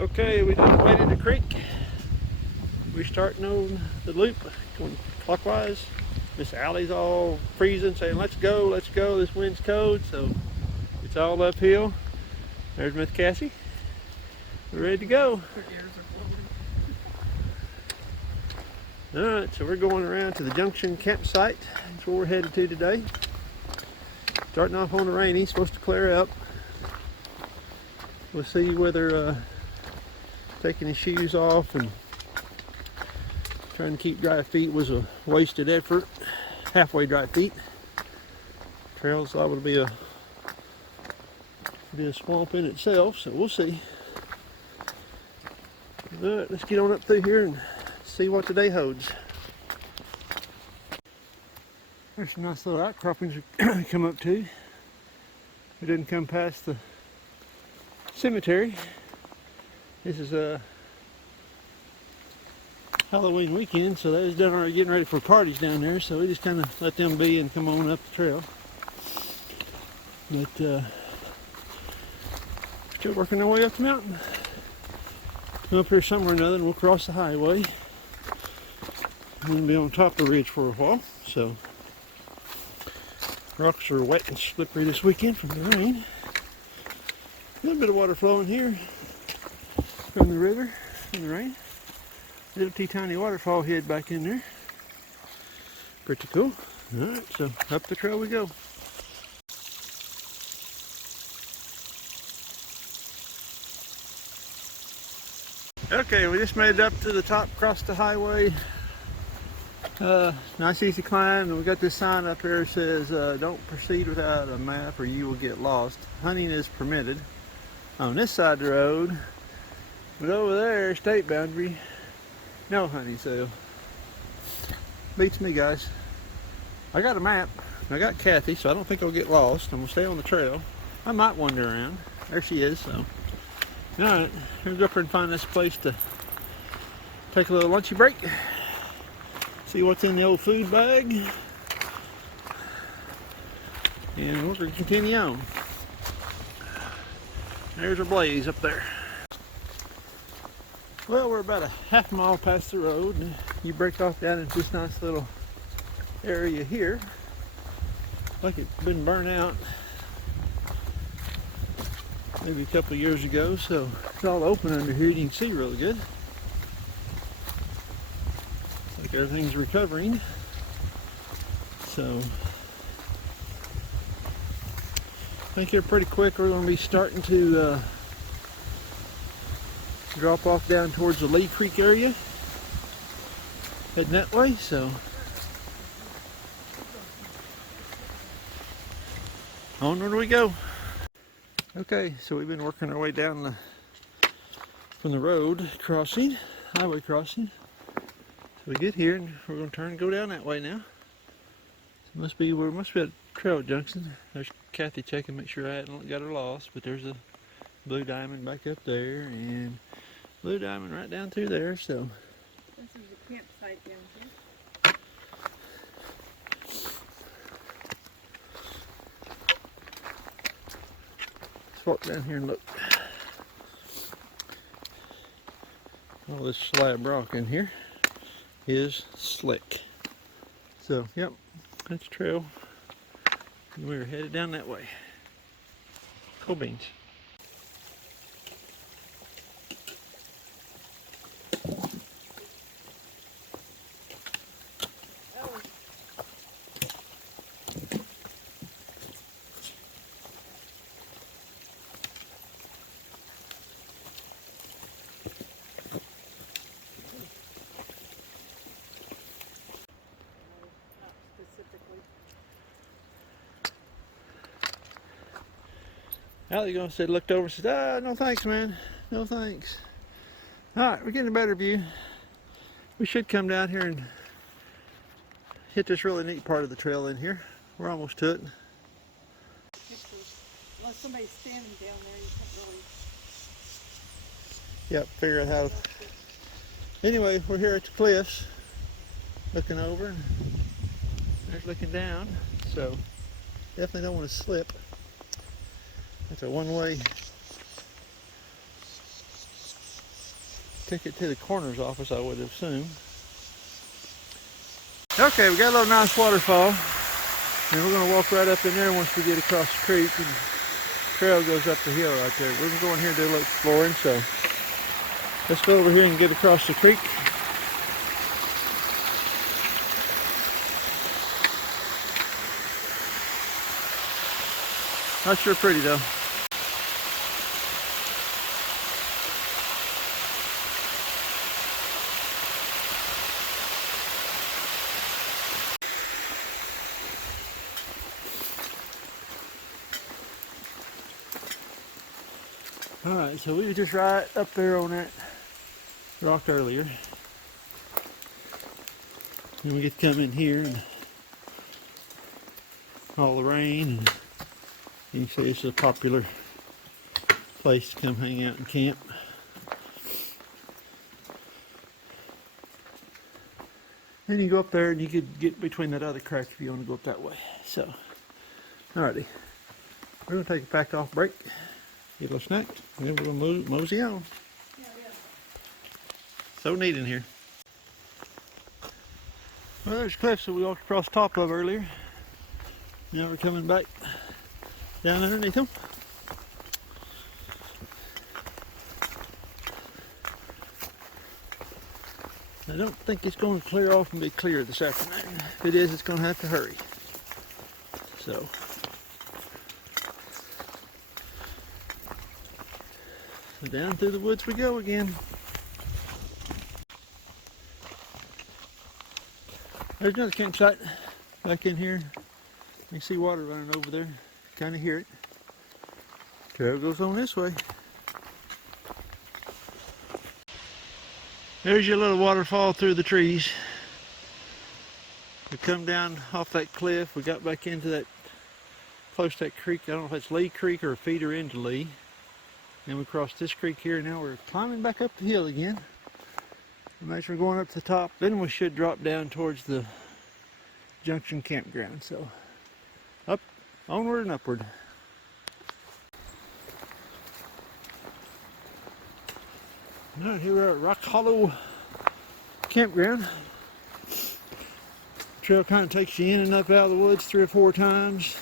Okay, we just waded the creek. We're starting on the loop, going clockwise. This alley's all freezing, saying let's go, let's go. This wind's cold, so it's all uphill. There's Miss Cassie. We're ready to go. Alright, so we're going around to the Junction Camp Site. That's where we're headed to today. Starting off on the rainy, supposed to clear up. We'll see whether taking his shoes off and trying to keep dry feet was a wasted effort. Halfway dry feet. Trail's liable to be a swamp in itself, so we'll see. Alright, let's get on up through here and see what the day holds. There's some nice little outcroppings we come up to. We didn't come past the cemetery. This is a Halloween weekend, so they was down there getting ready for parties down there, so we just kind of let them be and come on up the trail. But still working our way up the mountain. Come up here somewhere or another and we'll cross the highway. We'll be on top of the ridge for a while, so rocks are wet and slippery this weekend from the rain. A little bit of water flowing here from the river in the rain. Little teeny waterfall head back in there. Pretty cool. Alright, so up the trail we go. Okay, we just made it up to the top, crossed the highway. Nice easy climb, and we got this sign up here that says don't proceed without a map or you will get lost. Hunting is permitted on this side of the road, but over there, state boundary, no hunting, so beats me, guys. I got a map, I got Kathy, so I don't think I'll get lost. I'm gonna stay on the trail. I might wander around. There she is, so. Alright, we'll go up here and find this place to take a little lunchy break. See what's in the old food bag. And we're going to continue on. There's our blaze up there. Well, we're about a half mile past the road. And you break off down into this nice little area here. Like it's been burnt out maybe a couple of years ago, so it's all open under here. You can see really good. Like everything's recovering. So I think here pretty quick we're going to be starting to drop off down towards the Lee Creek area. Heading that way, so onward we go. Okay, so we've been working our way down from the road crossing, highway crossing. So we get here and we're going to turn and go down that way now. So must be a trail junction. There's Kathy checking, make sure I hadn't got her lost, but there's a blue diamond back up there and blue diamond right down through there. So this is the campsite down here. Let's walk down here and look. All this slab rock in here is slick. So, yep, that's the trail. And we're headed down that way. Cool beans. Allie said, looked over and said, ah, no thanks, man. No thanks. Alright, we're getting a better view. We should come down here and hit this really neat part of the trail in here. We're almost to it. Unless somebody's standing down there, you can't really. Yep, figure out how. Anyway, we're here at the cliffs, looking over, and there's looking down. So definitely don't want to slip. That's a one-way ticket to the coroner's office, I would assume. Okay, we got a little nice waterfall. And we're going to walk right up in there once we get across the creek. And the trail goes up the hill right there. We're going to go in here and do a little exploring. So let's go over here and get across the creek. That's sure pretty though. Alright, so we were just right up there on that rock earlier. And we get to come in here and all the rain. And you can see it's a popular place to come hang out and camp. Then you go up there and you could get between that other crack if you want to go up that way. So, alrighty. We're going to take a pack off break, get a little snack, and then we're going to mosey on. Yeah, yeah. So neat in here. Well, there's cliffs that we walked across the top of earlier. Now we're coming back down underneath them. I don't think it's going to clear off and be clear this afternoon. If it is, it's going to have to hurry. So down through the woods we go again. There's another campsite back in here. You can see water running over there. Kind of hear it. Trail goes on this way. There's your little waterfall through the trees. We come down off that cliff. We got back into that, close to that creek. I don't know if it's Lee Creek or a feeder into Lee. Then we crossed this creek here. Now we're climbing back up the hill again. Imagine we're going up to the top. Then we should drop down towards the Junction campground. So up, onward and upward. Alright, here we are at Rock Hollow Campground. The trail kind of takes you in and up out of the woods 3 or 4 times.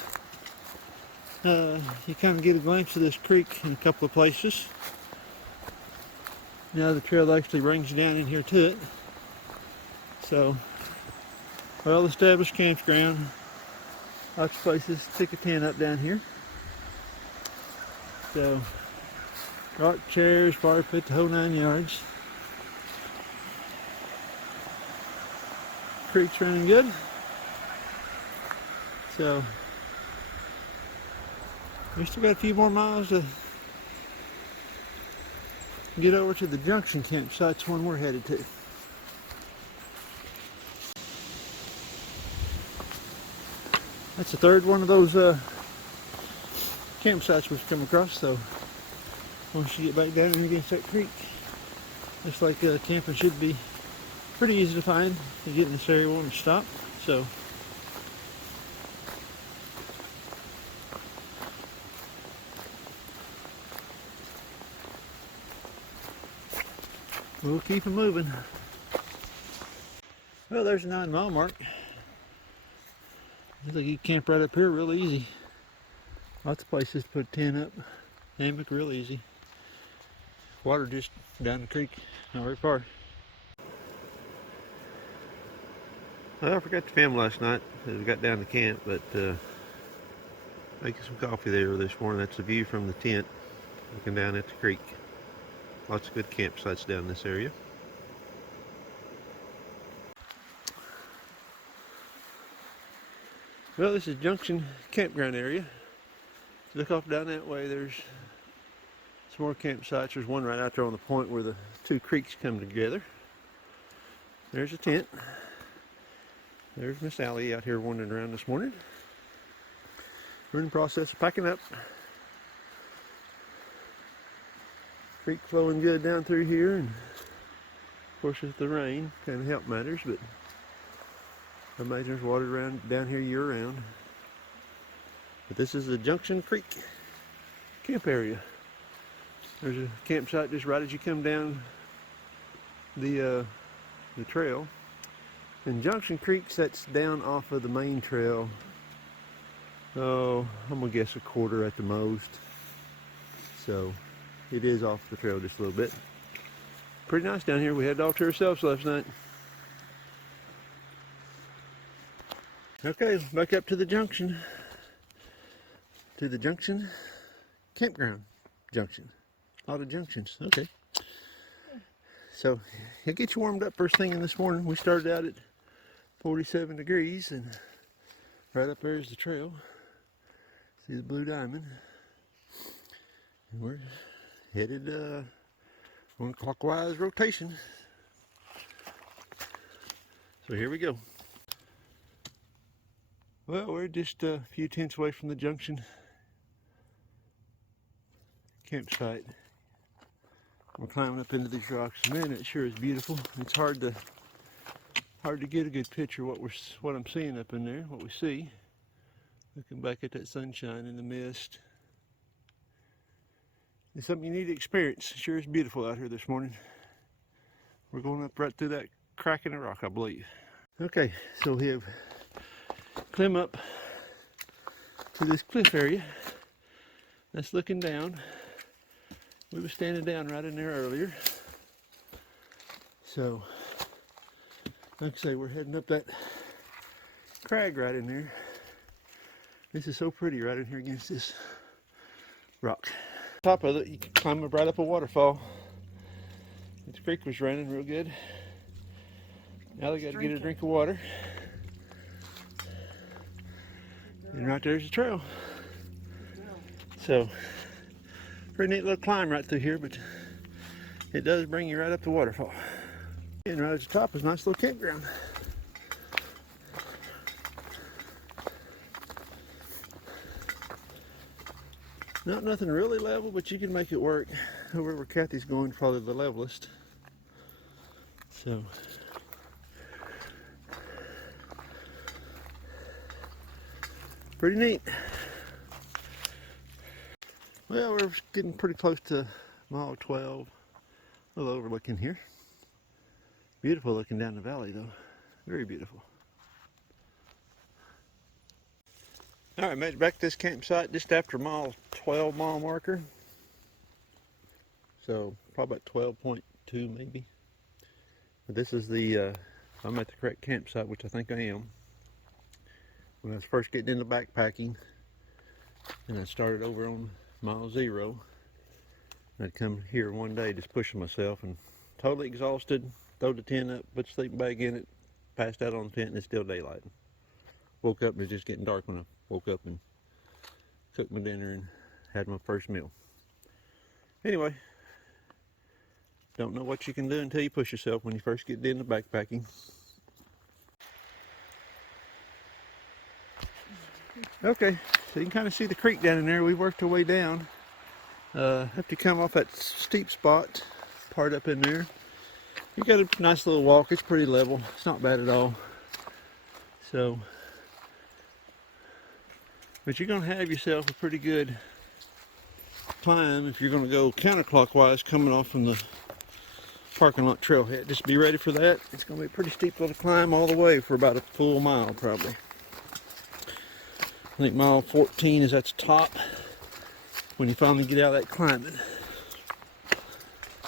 You kind of get a glimpse of this creek in a couple of places. Now the trail actually rings down in here to it. So, well established campground. Lots of places to stick a tent up down here. So, rock chairs, fire pit, the whole 9 yards. Creek's running good. So, we still got a few more miles to get over to the Junction Camp Site's one we're headed to. That's the third one of those campsites we've come across. So once you get back down against that creek, looks like camping should be pretty easy to find. You get in this area wanting to stop. So we'll keep it moving. Well, there's a 9-mile mark. Looks like you can camp right up here real easy. Lots of places to put a tent up. Hammock real easy. Water just down the creek, not very far. Well, I forgot to film last night as we got down to camp, but making some coffee there this morning. That's the view from the tent, looking down at the creek. Lots of good campsites down in this area. Well, this is Junction Campground area. Look off down that way, there's some more campsites. There's one right out there on the point where the 2 creeks come together. There's a tent. There's Miss Allie out here wandering around this morning. We're in the process of packing up. Creek flowing good down through here, and of course with the rain kind of help matters, but I imagine there's water around down here year round. But this is the Junction Creek camp area. There's a campsite just right as you come down the trail. And Junction Creek sets down off of the main trail. Oh, I'm gonna guess a quarter at the most. So it is off the trail just a little bit. Pretty nice down here. We had it all to ourselves last night. Okay, back up to the junction. To the junction campground junction. A lot of junctions. Okay. So he'll get you warmed up first thing in this morning. We started out at 47 degrees, and right up there is the trail. See the blue diamond. And we're headed on clockwise rotation. So here we go. Well, we're just a few tents away from the Junction Camp Site. We're climbing up into these rocks. Man, it sure is beautiful. It's hard to get a good picture of what I'm seeing up in there, what we see. Looking back at that sunshine and the mist. It's something you need to experience. It sure is beautiful out here this morning. We're going up right through that crack in the rock, I believe. Okay, so we have climbed up to this cliff area. That's looking down. We were standing down right in there earlier. So, like I say, we're heading up that crag right in there. This is so pretty right in here against this rock. Top of it, you can climb up right up a waterfall. This creek was running real good. Now they got to get a drink of water. And right there's the trail. So, pretty neat little climb right through here, but it does bring you right up the waterfall. And right at the top is a nice little campground. Not nothing really level, but you can make it work. Over where Kathy's going, probably the levelest. So, pretty neat. Well, we're getting pretty close to mile 12. A little overlooking here. Beautiful looking down the valley though. Very beautiful. Alright, made it back to this campsite just after mile 12 mile marker. So probably about 12.2 maybe. But this is the, I'm at the correct campsite, which I think I am. When I was first getting into backpacking, and I started over on mile 0, I'd come here one day just pushing myself and totally exhausted, throw the tent up, put the sleeping bag in it, passed out on the tent, and it's still daylight. Woke up and it was just getting dark when I woke up and cooked my dinner and had my first meal. Anyway, don't know what you can do until you push yourself when you first get into backpacking. Okay, so you can kind of see the creek down in there. We worked our way down. Have to come off that steep spot, part up in there. You got a nice little walk. It's pretty level. It's not bad at all. So, but you're going to have yourself a pretty good climb if you're going to go counterclockwise coming off from the parking lot trailhead. Just be ready for that. It's going to be a pretty steep little climb all the way for about a full mile probably. I think mile 14 is at the top when you finally get out of that climbing.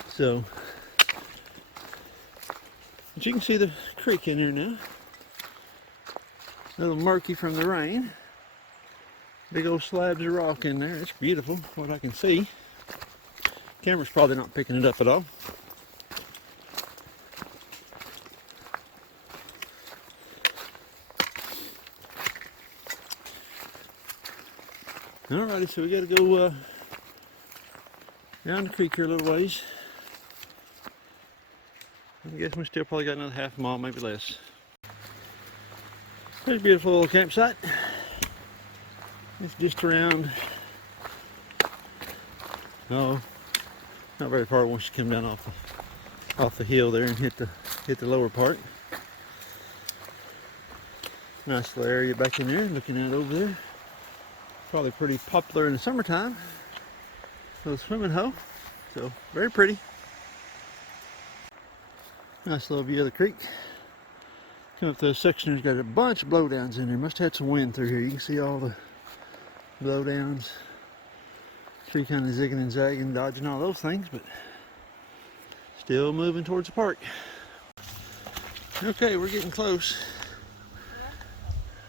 So, but you can see the creek in here now. A little murky from the rain. Big old slabs of rock in there. It's beautiful, what I can see. Camera's probably not picking it up at all. Alrighty, so we got to go down the creek here a little ways. I guess we still probably got another half mile, maybe less. There's a beautiful little campsite. It's just around, oh, not very far once you come down off the hill there and hit the lower part. Nice little area back in there, looking out over there. Probably pretty popular in the summertime. Little swimming hole, so very pretty. Nice little view of the creek. Come up those sections, got a bunch of blowdowns in there. Must have had some wind through here. You can see all the blowdowns. Tree kind of zigging and zagging, dodging all those things, but still moving towards the park. Okay, we're getting close.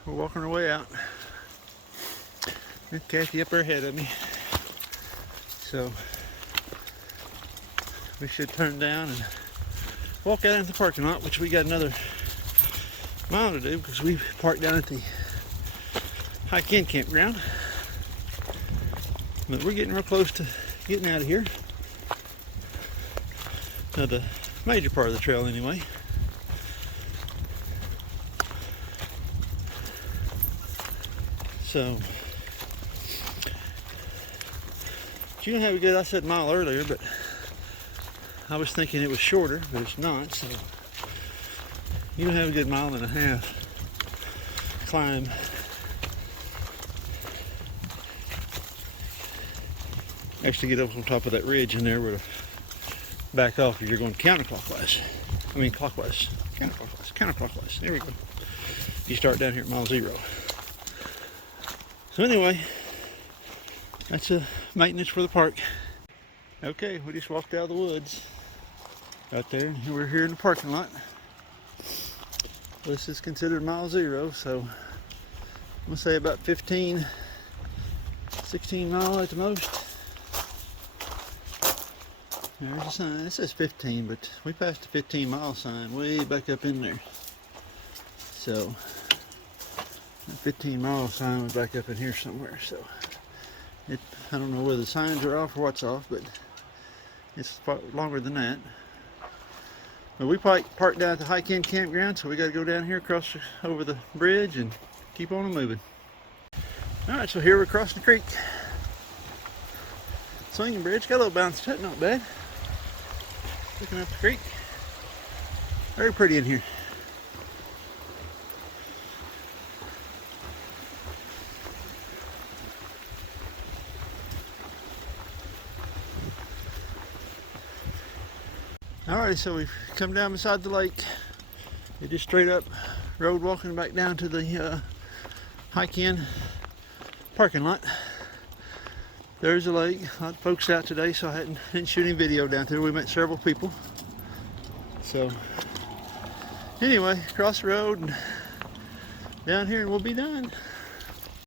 We're walking our way out. There's Kathy up there ahead of me. So we should turn down and walk out into the parking lot, which we got another mile to do because we parked down at the hike-in campground. But we're getting real close to getting out of here. Now the major part of the trail anyway. So, you don't have a good, I said mile earlier, but I was thinking it was shorter, but it's not, so you don't have a good mile and a half climb. Actually get up on top of that ridge in there where to back off if you're going counterclockwise. I mean clockwise, counterclockwise. There we go. You start down here at mile 0. So anyway, that's a maintenance for the park. Okay, we just walked out of the woods right there, and we're here in the parking lot. This is considered mile 0, so I'm gonna say about 15, 16 mile at the most. There's a sign. It says 15, but we passed the 15-mile sign way back up in there. So the 15-mile sign was back up in here somewhere. So I don't know whether the signs are off or what's off, but it's longer than that. But we parked down at the hike-in campground, so we got to go down here, cross over the bridge, and keep on moving. All right, so here we're crossing the creek. Swinging bridge, got a little bounce to it, not bad. Looking up the creek. Very pretty in here. Alright, so we've come down beside the lake. It just straight up road walking back down to the hike-in parking lot. There's the lake. A lot of folks out today, so I didn't shoot any video down there. We met several people. So anyway, across the road and down here and we'll be done.